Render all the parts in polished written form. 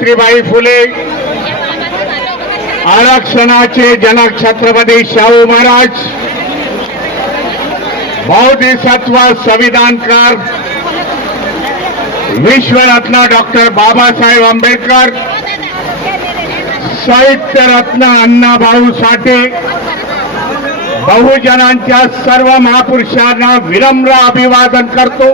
सावित्रीबाई फुले आरक्षणाचे जनक Chhatrapati Shahu Maharaj, बौद्धिसत्व संविधानकार विश्वरत्न doctor Babasaheb Ambedkar, साहित्यरत्न अण्णाभाऊ साठे, बहुजनांच्या सर्व महापुरुषांना विनम्र अभिवादन करतो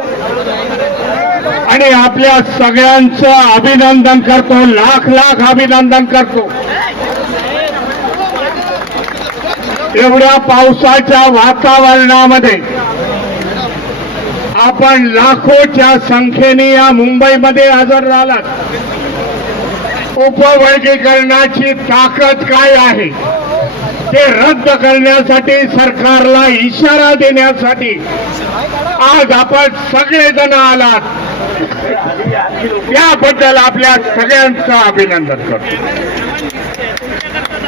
आणि आपल्या सगळ्यांचं अभिनंदन करतो, लाख लाख अभिनंदन करतो। एवढ्या पावसाच्या वातावरणामध्ये आपण लाखोच्या संख्येने या मुंबईमध्ये हजर झालात। उपवर्गीकरणाची ताकद काय आहे ते रद्द करण्यासाठी, सरकारला इशारा देण्यासाठी आज आपण सगळेजण आलात, त्याबद्दल आपल्या सगळ्यांचं अभिनंदन करतो।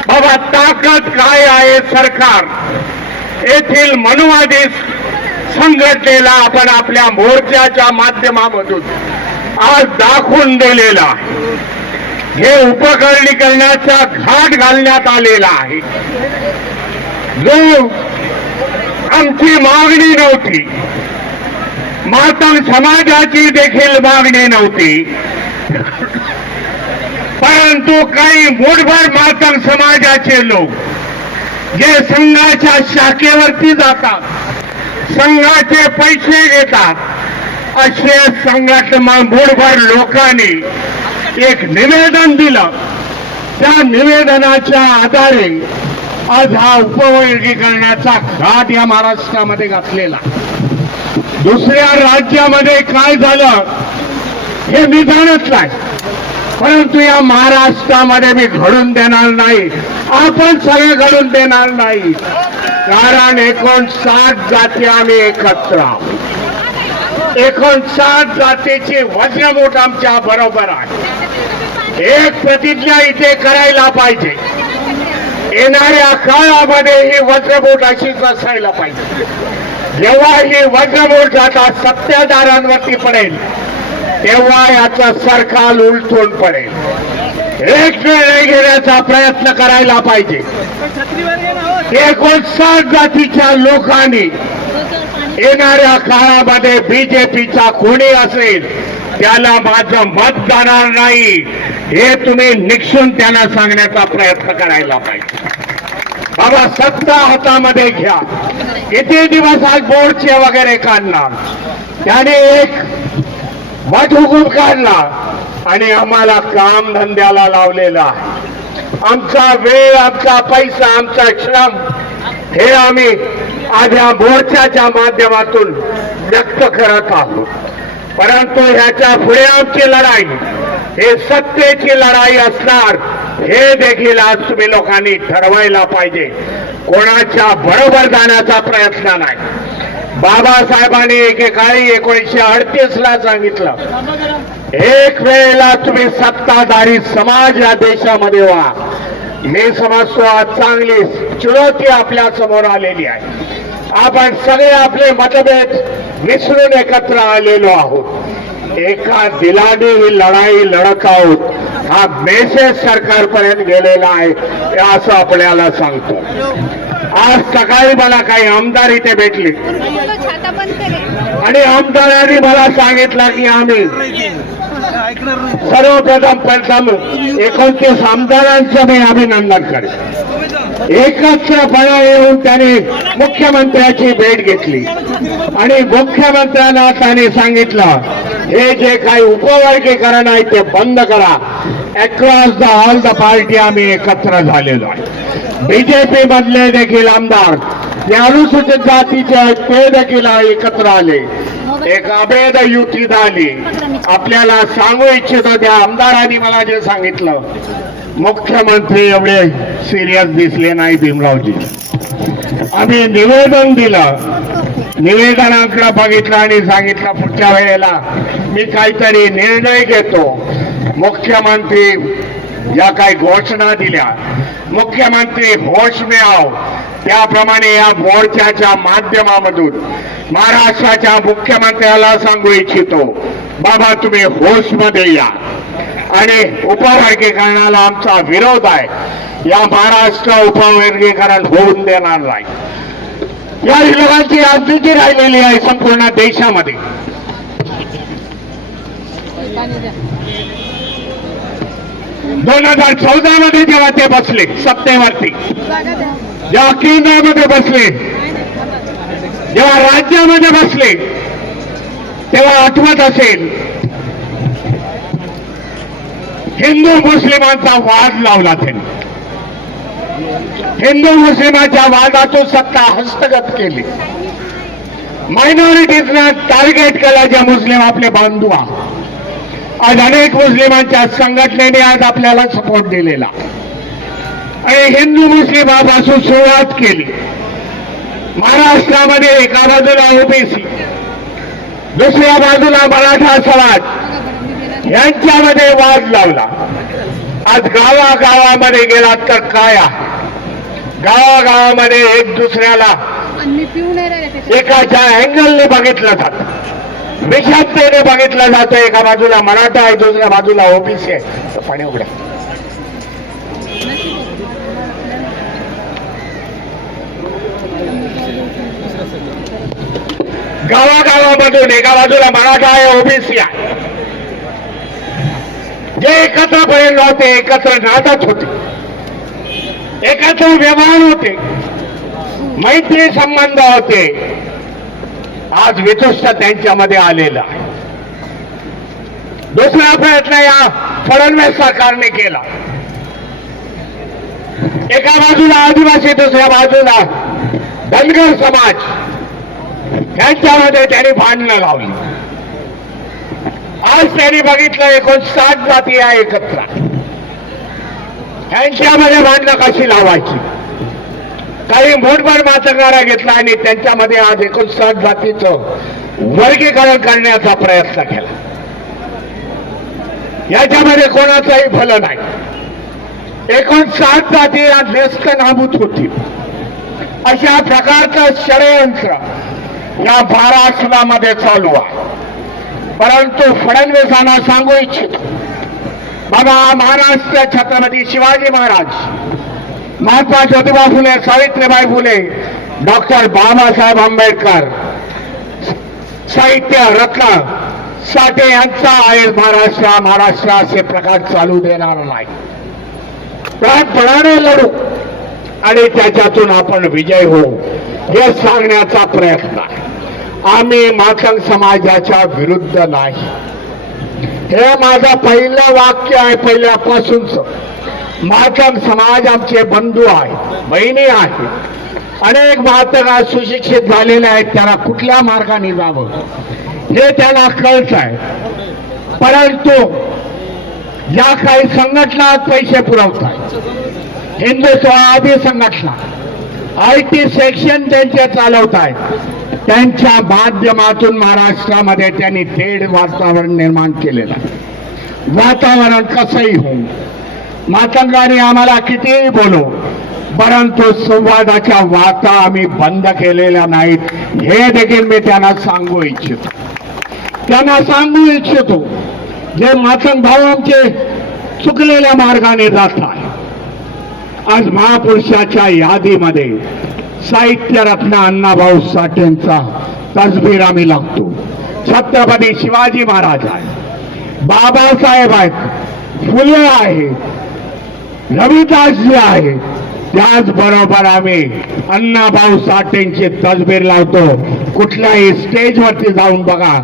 बाबा, ताकद काय आहे सरकार येथील मनुवादी संघटनेला आपण आपल्या मोर्चाच्या माध्यमामधून आज दाखवून दिलेला आहे। हे उपकरणीकरणाचा घाट घालण्यात आलेला आहे, जो आमची मागणी नव्हती, मातंग समाजाची देखील मागणी नव्हती, परंतु काही मूठभर मातंग समाजाचे लोक जे संघाच्या शाखेवरती जातात, संघाचे पैसे घेतात, असे संघटना मूठभर लोकांनी एक निवेदन दिलं। त्या निवेदनाच्या आधारे आज हा उपवर्गीकरणाचा घाट या महाराष्ट्रामध्ये घातलेला। दुसऱ्या राज्यामध्ये काय झालं हे मी जाणत नाही, परंतु या महाराष्ट्रामध्ये मी घडून देणार नाही, आपण सगळे घडून देणार नाही, कारण 59 जाती आम्ही एकत्र आहोत। 59 जातीची वज्रमूठ आमच्या बरोबर आहे। एक प्रतिज्ञा इथे करायला पाहिजे, येणाऱ्या काळामध्ये ही वज्रमूठ अशीच असायला पाहिजे। जेव्हा ही वज्रमूठ आता सत्ताधाऱ्यांवरती पडेल तेव्हा याचं सरकार उलटून पडेल। एक निर्णय घेण्याचा प्रयत्न करायला पाहिजे। 59 जातीच्या लोकांनी येणाऱ्या काळामध्ये बीजेपीचा कोणी असेल त्याला माझं मत जाणार नाही, हे तुम्ही निक्षून त्यांना सांगण्याचा प्रयत्न करायला पाहिजे। बाबा, सत्ता हातामध्ये घ्या, किती दिवस आज बोर्डचे वगैरे काढणार, त्याने एक वटहुकूम काढला आणि आम्हाला काम धंद्याला लावलेला आहे। आमचा वेळ, आमचा पैसा, आमचा श्रम हे आम्ही आज या मोर्चाच्या माध्यमातून व्यक्त करत आहोत, परंतु ह्याच्या पुढे आमची लढाई हे सत्तेची लढाई असणार, हे देखील आज तुम्ही लोकांनी ठरवायला पाहिजे। कोणाच्या बरोबर जाण्याचा प्रयत्न नाही। बाबासाहेबांनी एकेकाळी 1938ला सांगितलं, एक वेळेला तुम्ही सत्ताधारी समाज या देशामध्ये व्हा। मी समजतो आज चांगली चुनौती आपल्या समोर आलेली आहे। आपण सगळे आपले मतभेद विसरून एकत्र आलेलो आहोत, एका दिलाने ही लढाई लढत आहोत, हा मेसेज सरकारपर्यंत गेलेला आहे असं आपल्याला सांगतो। आज सकाळी मला काही आमदार इथे भेटले आणि आमदारांनी मला सांगितलं की आम्ही प्रथम 29 आमदारांचं मी अभिनंदन करेन। एकत्रपणे येऊन त्यांनी मुख्यमंत्र्याची भेट घेतली आणि मुख्यमंत्र्यांना त्यांनी सांगितलं, हे जे काही उपवर्गीकरण आहे ते बंद करा। अक्रॉस ऑल द पार्टी आम्ही एकत्र झालेलो आहे। बीजेपी मधले देखील आमदार, जे अनुसूचित जातीचे आहेत ते देखील एकत्र आले, एक अभेद युती झाली। आपल्याला सांगू इच्छितो, त्या आमदारांनी मला जे सांगितलं, मुख्यमंत्री एवढे सिरियस दिसले नाही भीमरावजी। आम्ही निवेदन दिलं, निवेदनाकडे बघितलं आणि सांगितलं पुढच्या वेळेला मी काहीतरी निर्णय घेतो। मुख्यमंत्री ज्या काही घोषणा दिल्या, मुख्यमंत्री होश में आओ, त्याप्रमाणे या मोर्चाच्या माध्यमामधून महाराष्ट्राच्या मुख्यमंत्र्याला सांगू इच्छितो, बाबा तुम्ही होश मध्ये या। आणि उपवर्गीकरणाला आमचा विरोध आहे. या महाराष्ट्र उपवर्गीकरण होऊन देणार नाही. या विरोधाची राजनीती राहिलेली आहे संपूर्ण देशामध्ये. 2014 मध्ये जेव्हा ते बसले सत्तेवरती, जेव्हा केंद्रामध्ये बसले, जेव्हा राज्यामध्ये बसले, तेव्हा आठवत असेल हिंदू मुस्लिमांचा वाद लावला त्यांनी. हिंदू मुस्लिमांच्या वादातून सत्ता हस्तगत केली. मायनॉरिटीजना टार्गेट केला. जे मुस्लिम आपले बांधव, आज अनेक मुस्लिमांच्या संघटनेने आज आपल्याला सपोर्ट दिलेला आणि हिंदू मुस्लिमापासून सुरुवात केली. महाराष्ट्रामध्ये एका बाजूला ओबीसी, दुसऱ्या बाजूला मराठा समाज यांच्यामध्ये वाद लावला. आज गावागावामध्ये गेलात तर काय आहे, गावागावामध्ये एक दुसऱ्याला एकाच्या अँगलने बघितलं जातं, विषात्तेने बघितलं जातं. एका बाजूला मराठा आहे, दुसऱ्या बाजूला ओबीसी आहे. पाणी उघड्या. गावागावामधून एका बाजूला मराठा आहे, ओबीसी आहे. जे एकत्र बहीण होते, एकत्र नाटक होते, एकत्र व्यवहार होते, मैत्री संबंध होते, आज वितुष्ट त्यांच्यामध्ये आलेला आहे. दुसरा प्रयत्न या फडणवीस सरकारने केला. एका बाजूला आदिवासी, दुसऱ्या बाजूला धनगर समाज यांच्यामध्ये त्यांनी भांडणं लावली. आज त्यांनी बघितलं 59 जाती आहे एकत्र, यांच्यामध्ये भांडणं कशी लावायची. काही मोठभर मातंगारा घेतला आणि त्यांच्यामध्ये आज 59 जातीचं वर्गीकरण करण्याचा प्रयत्न केला. याच्यामध्ये कोणाचंही भलं नाही. 59 जाती या नेस्तनाबूत होती. अशा प्रकारचं षडयंत्र या महाराष्ट्रामध्ये चालू आहे. परंतु फडणवीसांना सांगू इच्छितो, बाबा, महाराष्ट्र छत्रपती शिवाजी महाराज, महात्मा ज्योतिबा फुले, सावित्रीबाई फुले, डॉक्टर बाबासाहेब आंबेडकर, साहित्य रत्न साठे यांचा आहे महाराष्ट्र. महाराष्ट्र असे प्रकार चालू देणार नाही. प्राणपणाने लढू आणि त्याच्यातून आपण विजय होऊ हे सांगण्याचा प्रयत्न आहे. आम्ही मातंग समाजाच्या विरुद्ध नाही. हे माझं पहिलं वाक्य आहे पहिल्यापासूनच. मातंग समाज आमचे बंधू आहे, बहिणी आहे. अनेक मातंग सुशिक्षित झालेले आहेत. त्यांना कुठल्या मार्गाने जावं हे त्यांना कळत आहे. परंतु ज्या काही संघटना पैसे पुरवतात, हिंदुत्ववादी संघटना, IT सेक्शन त्यांचे चालवत आहेत, त्यांच्या माध्यमातून महाराष्ट्रामध्ये त्यांनी तेढ वातावरण निर्माण केलेलं आहे. वातावरण कसंही होऊ, मातंगाने आम्हाला कितीही बोलू, परंतु संवादाच्या वाता आम्ही बंद केलेल्या नाहीत. हे देखील मी त्यांना सांगू इच्छितो. जे मातंग भाऊ आमचे चुकलेल्या मार्गाने जात आहे. आज महापुरुषाच्या यादीमध्ये साहित्य रत्न अण्णाभाऊ साठेंचा तसबीर आम्ही लागतो. छत्रपती शिवाजी महाराज आहे, बाबासाहेब आहेत, फुले आहे, रविदासजी आहे. त्याचबरोबर आम्ही अण्णाभाऊ साठेंची तसबीर लावतो. कुठल्याही स्टेजवरती जाऊन बघा.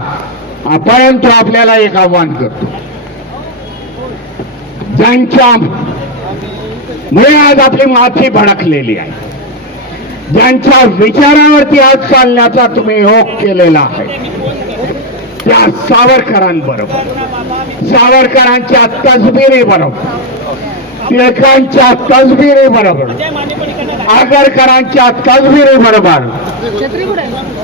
परंतु आपल्याला एक आव्हान करतो, ज्यांच्यामुळे आज आपली माथी भडकलेली आहे, ज्यांच्या विचारावरती आज चालण्याचा तुम्ही योग केलेला आहे, त्या सावरकरांबरोबर, सावरकरांच्या तसबिरी बरोबर, टिळकांच्या तसबिरी बरोबर, आगरकरांच्या तसबिरी बरोबर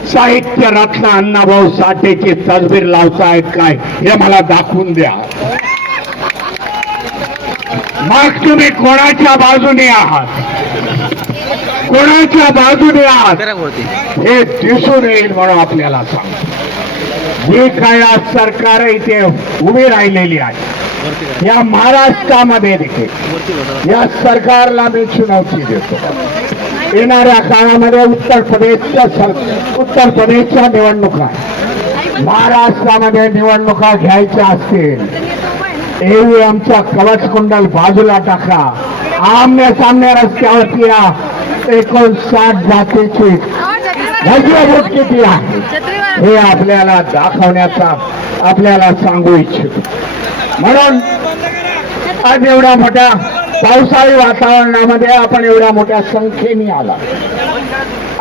साहित्य रत्न अण्णाभाऊ साठेची तसबीर लावतायत काय हे मला दाखवून द्या. मग तुम्ही कोणाच्या बाजूने आहात, कोणाच्या बाजूने आहात हे दिसून येईल. म्हणून आपल्याला सांग, जी काय आज सरकार इथे उभी राहिलेली आहे, या महाराष्ट्रामध्ये देखील या सरकारला मी चुनौती देतो. येणाऱ्या काळामध्ये उत्तर प्रदेशच्या निवडणुका, महाराष्ट्रामध्ये निवडणुका घ्यायच्या असतील, ईव्हीएमचा कवच कुंडल बाजूला टाका. आमने सामने रस्त्यावरती या 59 जातीची भगवत किती आहे हे आपल्याला दाखवण्याचा आपल्याला सांगू इच्छितो. म्हणून आज एवढ्या मोठ्या पावसाळी वातावरणामध्ये आपण एवढ्या मोठ्या संख्येने आला.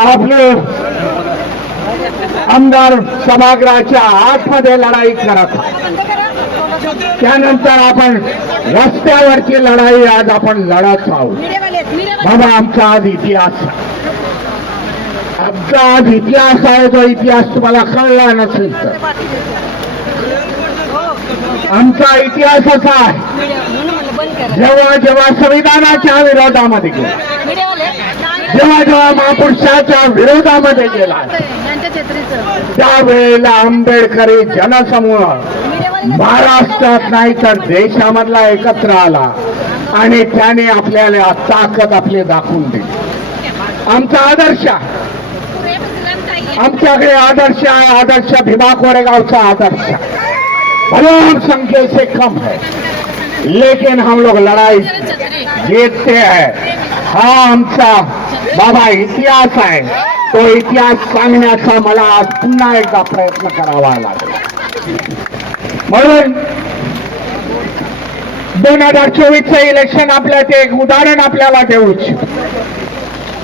आपले आमदार सभागृहाच्या आतमध्ये लढाई करत आहे. त्यानंतर आपण रस्त्यावरची लढाई आज आपण लढत आहोत. बाबा आमचा आज इतिहास आहे. जो इतिहास तुम्हाला कळला नसेल तर आमचा इतिहास असा आहे, जेव्हा संविधानाच्या विरोधामध्ये गेला, जेव्हा महापुरुषाच्या विरोधामध्ये गेला, त्यावेळेला आंबेडकरी जनसमूह महाराष्ट्रात नाही तर देशामधला एकत्र आला आणि त्याने आपल्याला ताकद आपली दाखवून दिली. आमचा आदर्श, आमच्याकडे आदर्श आहे. आदर्श भीमा कोरेगावचा आदर्श भले हम संख्या से कम है लेकिन हम लोग लड़ाई जीतते हैं. हा आमचा बाबा इतिहास आहे. तो इतिहास सांगण्याचा मला आज पुन्हा एकदा प्रयत्न करावा लागेल. म्हणून 2024चं इलेक्शन आपल्यात एक उदाहरण आपल्याला देऊ इच्छितो.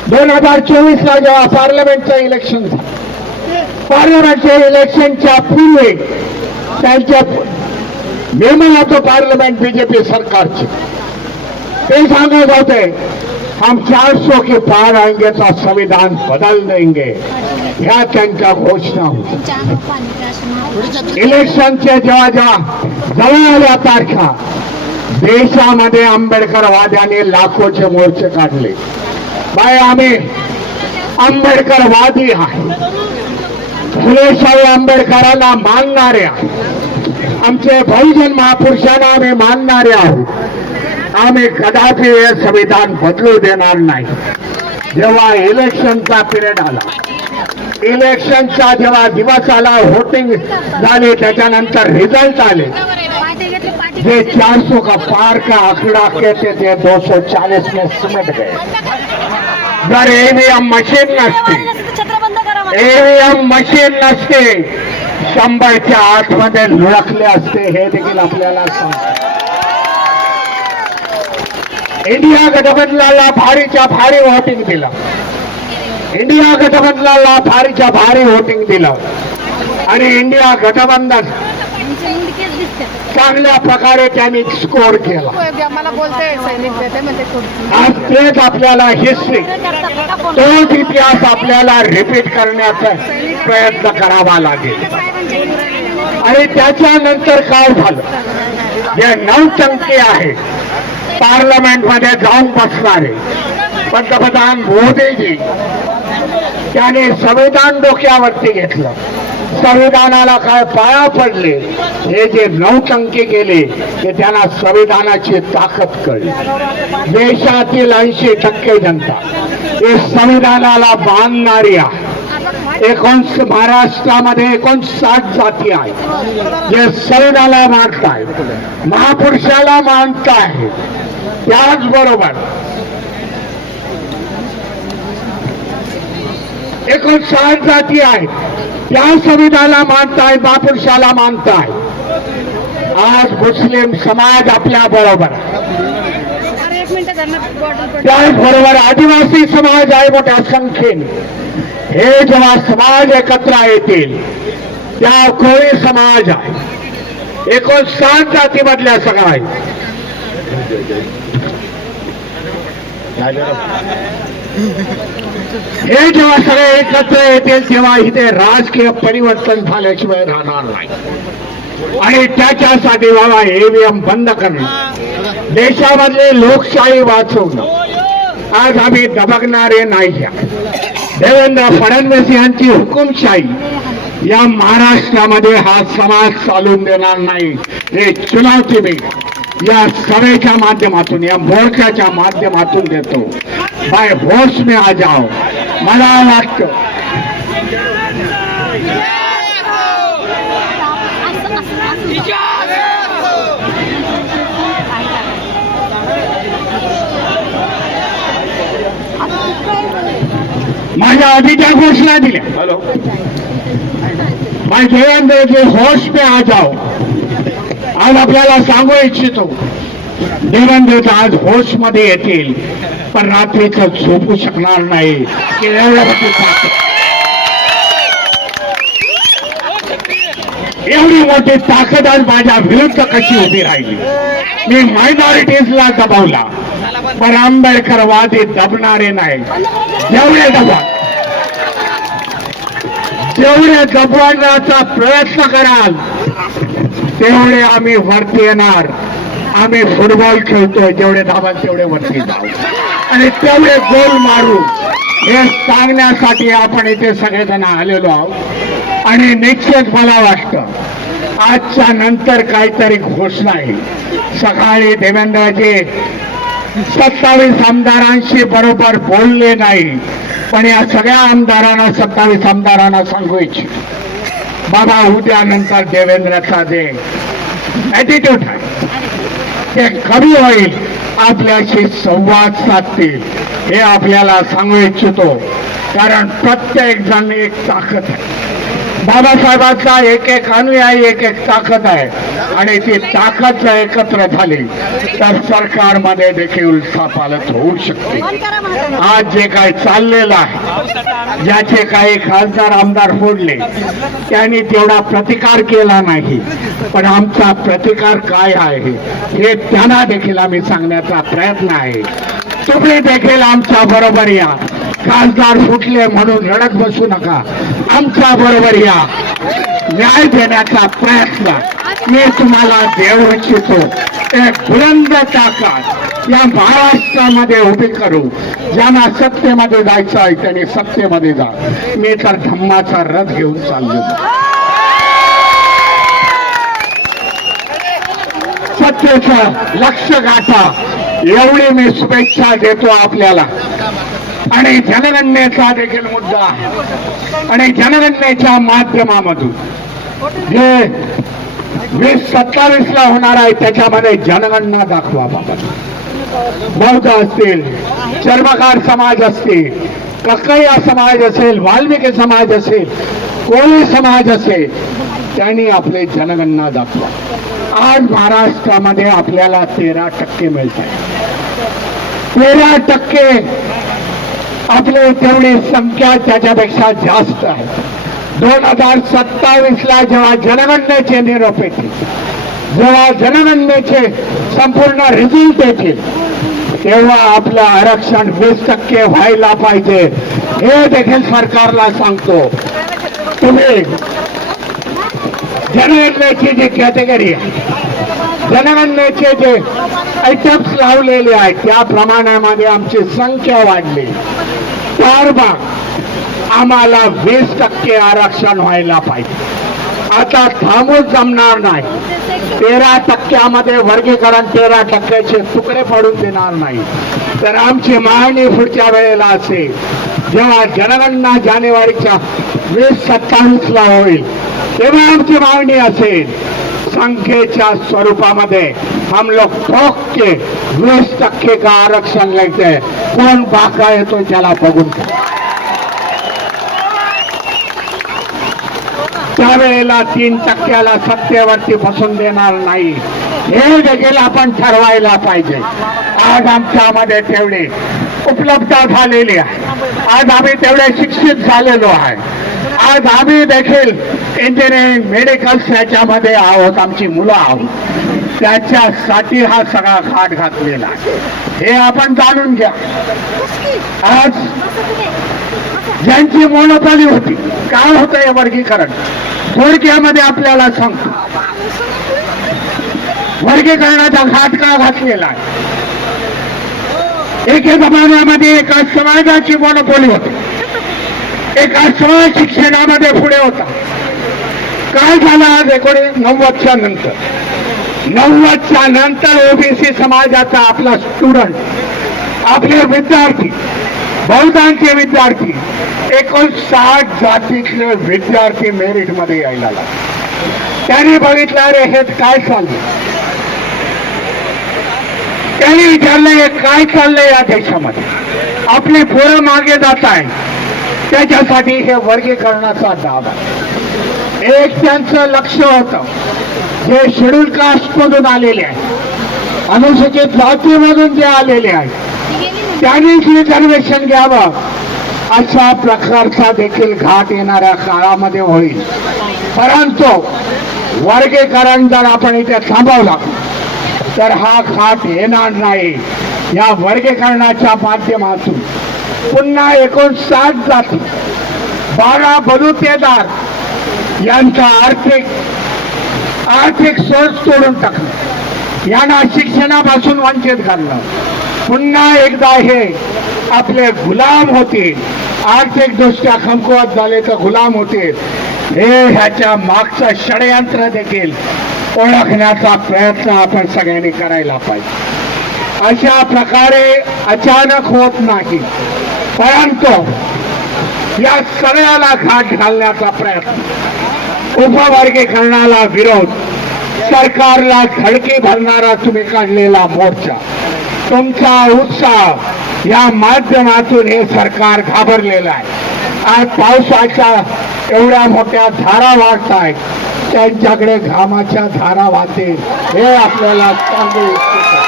2024ला जेव्हा पार्लमेंटचं इलेक्शन झालं, पार्लमेंटच्या इलेक्शनच्या पूर्वी त्यांच्या member of the parliament BJP सरकारचे ते सांगत होते हम 400 के पार आएंगे तो संविधान बदल देंगे. ह्या त्यांच्या घोषणा होत्या. इलेक्शनचे जेव्हा जवळ आल्या तारखा, देशामध्ये आंबेडकरवाद्यांनी लाखोचे मोर्चे काढले. बाय आम्ही आंबेडकरवादी आहे, फुलेशाही आंबेडकरांना मानणाऱ्या, आमचे बहुजन महापुरुषांना आम्ही मानणारे आहोत. आम्ही कदापि हे संविधान बदलू देणार नाही. जेव्हा इलेक्शनचा पिरियड आला, इलेक्शनचा जेव्हा दिवस आला, वोटिंग झाले, त्याच्यानंतर रिझल्ट आले, जे 400 का पार का आंकड़ा कहते थे 240 में सिमट गए. जर ईव्हीएम मशीन नसते 100च्या आतमध्ये लुळकले असते. हे देखील आपल्याला सांगतो. इंडिया गठबंधनाला भारीच्या भारी वोटिंग दिलं. इंडिया गठबंधनाला भारीच्या भारी वोटिंग दिलं आणि इंडिया गठबंधन चांगल्या प्रकारे त्यांनी स्कोर केला. आज तेच आपल्याला हिस्ट्री, तोच इतिहास आपल्याला रिपीट करण्याचा प्रयत्न करावा लागेल. आणि त्याच्यानंतर काय झालं, जे नौटंकी आहे पार्लमेंटमध्ये जाऊन बसणारे पंतप्रधान मोदीजी, त्याने संविधान डोक्यावरती घेतलं, संविधानाला काय पाया पडले, हे जे नौटंकी केले ते त्यांना संविधानाची ताकद कळली. देशातील 80% जनता हे संविधानाला मानणारी आहे. महाराष्ट्रामध्ये 59 जाती आहेत जे संविधानाला मानतायत, महापुरुषाला मानतायत. त्याचबरोबर 59 जाती आहेत त्या संविधानाला मानतायत, महापुरुषाला मानतायत. आज मुस्लिम समाज आपल्या बरोबर, त्याचबरोबर आदिवासी समाज आहे मोठ्या संख्येने. हे जेव्हा समाज एकत्र येतील, त्या कोळी समाज आहे 59 जातीमधल्या सगळ्या आहे. हे जेव्हा सगळे एकत्र येतील तेव्हा इथे राजकीय परिवर्तन झाल्याशिवाय राहणार नाही. आणि त्याच्यासाठी बाबा ईव्हीएम बंद करणं, देशामधली लोकशाही वाचवणं. आज आम्ही दबगणारे नाही. देवेंद्र फडणवीस यांची हुकुमशाही या महाराष्ट्रामध्ये हा समाज चालून देणार नाही. हे चुनौती मी या सभेच्या माध्यमातून, या मोर्चाच्या माध्यमातून देतो, बाय होश में आ जाओ. मला वाटतं माझ्या आधीच्या घोषणा दिल्या. हॅलो, भाई देवेंद्र जी, होश में आ जाओ. आज आपल्याला सांगू इच्छितो, देवेंद्र आज होश मध्ये येतील, पण रात्रीचं झोपू शकणार नाही. एवढी मोठी ताकद आज माझ्या विरुद्ध कशी उभी राहिली. मी मायनॉरिटीजला दबावला, पण आंबेडकरवादी दबणारे नाही. जेवढे दबवण्याचा प्रयत्न कराल तेवढे आम्ही वरती येणार. आम्ही फुटबॉल खेळतोय, जेवढे धावाल तेवढे वरती जाऊ आणि तेवढे गोल मारू, हे सांगण्यासाठी आपण इथे सगळेजण आलेलो आहोत. आणि निश्चित मला वाटतं आजच्या नंतर काहीतरी घोषणा आहे. सकाळी देवेंद्रजी 27 आमदारांशी बरोबर बोलले नाही, पण या सगळ्या आमदारांना, 27 आमदारांना सांगू इच्छितो, बाबा उद्या नंतर देवेंद्रचा जे ॲटिट्यूड आहे ते कमी होईल, आपल्याशी संवाद साधतील, हे आपल्याला सांगू इच्छितो. कारण प्रत्येक जण एक ताकद आहे. बाबासाहेबांचा एक एक अनुयायी एक एक ताकद आहे, आणि ती ताकद जर एकत्र झाली तर सरकारमध्ये देखील उलथापालथ होऊ शकते. आज जे काय चाललेलं आहे, ज्याचे काही खासदार आमदार फोडले, त्यांनी तेवढा प्रतिकार केला नाही, पण आमचा प्रतिकार काय आहे हे त्यांना देखील आम्ही सांगण्याचा प्रयत्न आहे. तुम्ही देखील आमच्या बरोबर या. खासदार फुटले म्हणून रडत बसू नका, आमच्या बरोबर या. न्याय देण्याचा प्रयत्न मी तुम्हाला देऊ इच्छितो. एक बुलंद ताकद या महाराष्ट्रामध्ये उभी करू. ज्यांना सत्तेमध्ये जायचं आहे त्यांनी सत्तेमध्ये जा. मी तर धम्माचा रथ घेऊन चाललो. सत्तेचं लक्ष गाठा, एवढी मी शुभेच्छा देतो आपल्याला. आणि जनगणनेचा देखील मुद्दा आहे, आणि जनगणनेच्या माध्यमामधून जे 2027 ला होणार आहे त्याच्यामध्ये जनगणना दाखवा. बाबा, बौद्ध असतील, चर्मकार समाज असतील, कक्कैया समाज असेल, वाल्मिकी समाज असेल, कोळी समाज असेल, त्यांनी आपले जनगणना दाखवा. आज महाराष्ट्रामध्ये आपल्याला 13% मिळत आहे. 13% आपले तेवढी संख्या त्याच्यापेक्षा जास्त आहे. 2027 ला जेव्हा जनगणनेचे निरोप येतील, जेव्हा जनगणनेचे संपूर्ण रिझल्ट येतील, तेव्हा आपलं आरक्षण 20% व्हायला पाहिजे, हे देखील सरकारला सांगतो. तुम्ही जनगणनेची जी कॅटेगरी आहे, जनगणनेचे जे आयटम्स लावलेले आहेत त्या प्रमाणामध्ये आमची संख्या वाढली. त्याबाबत आम्हाला 20% आरक्षण व्हायला पाहिजे. आता थांबून जमणार नाही. 13% वर्गीकरण, 13%चे तुकडे पडून देणार नाही. तर आमची मागणी पुढच्या वेळेला असेल, जेव्हा जनगणना जानेवारीच्या 2027 ला होईल, तेव्हा आमची मागणी असेल संख्येच्या स्वरूपामध्ये हम लोग ठोक के 20% का आरक्षण लेते, कोण बाका येतो त्याला बघून. त्यावेळेला 3% सत्तेवरती बसून देणार नाही, हे देखील आपण ठरवायला पाहिजे. आज आमच्यामध्ये तेवढे उपलब्धता झालेली आहे. आज आम्ही तेवढे शिक्षित झालेलो आहे. आज आम्ही देखील इंजिनिअरिंग, मेडिकल याच्यामध्ये आहोत, आमची मुलं आहोत. त्याच्यासाठी हा सगळा घाट घातलेला आहे, हे आपण जाणून घ्या. आज ज्यांची मोनोपॉली होती, काय होतं हे वर्गीकरण, थोडक्यामध्ये आपल्याला सांगतो. वर्गीकरणाचा घाट का घातलेला आहे? एके जमान्यामध्ये एका समाजाची मोनोपॉली होती, एका समाज शिक्षणामध्ये पुढे होता. काय झालं आज 1990च्या नंतर? 90च्या नंतर ओबीसी समाजाचा आपला स्टुडंट, आपले विद्यार्थी, बहुतांशी विद्यार्थी 59 जातीतले विद्यार्थी मेरिटमध्ये यायला लागले. त्यांनी बघितलं अरे हे काय चाललंय, त्यांनी विचारलं हे काय चाललंय या देशामध्ये, आपली पोरं मागे जात आहे. त्याच्यासाठी हे वर्गीकरणाचा दाब आहे. एक त्यांचं लक्ष होतं जे शेड्यूल कास्ट मधून आलेले आहे, अनुसूचित जातीमधून जे आलेले आहेत त्यांनीच रिझर्वेशन घ्यावं, अशा प्रकारचा देखील घाट येणाऱ्या काळामध्ये होईल. परंतु वर्गीकरण जर आपण इथे थांबवला तर हा घाट येणार नाही. या वर्गीकरणाच्या माध्यमातून पुन्हा 59 जाती, 12 बलुतेदार यांचा आर्थिक सोर्स तोडून टाकणं, यांना शिक्षणापासून वंचित करणं, पुन्हा एकदा हे आपले गुलाम होतील, आर्थिक दृष्ट्या कमकुवत झाले तर गुलाम होतील. हे ह्याच्या मागचं षडयंत्र देखील ओळखण्याचा प्रयत्न आपण सगळ्यांनी करायला पाहिजे. अशा प्रकारे अचानक होत नाही, परंतु या सगळ्याला घाट घालण्याचा प्रयत्न, उपवर्गीकरणाला विरोध, सरकारला धडकी भरणारा तुम्ही काढलेला मोर्चा, तुमचा उत्साह या माध्यमातून हे सरकार घाबरलेलं आहे. आज पावसाच्या एवढ्या मोठ्या धारा वाहत आहेत, त्यांच्याकडे घामाच्या धारा वाहतील हे आपल्याला सांगू इच्छितो.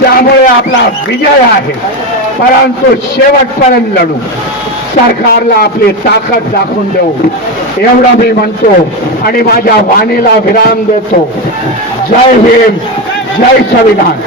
त्यामुळे आपला विजय आहे, परंतु शेवटपर्यंत लढू, सरकारला आपली ताकद दाखवून देऊ एवढं मी म्हणतो आणि माझ्या वाणीला विराम देतो. जय भीम, जय संविधान.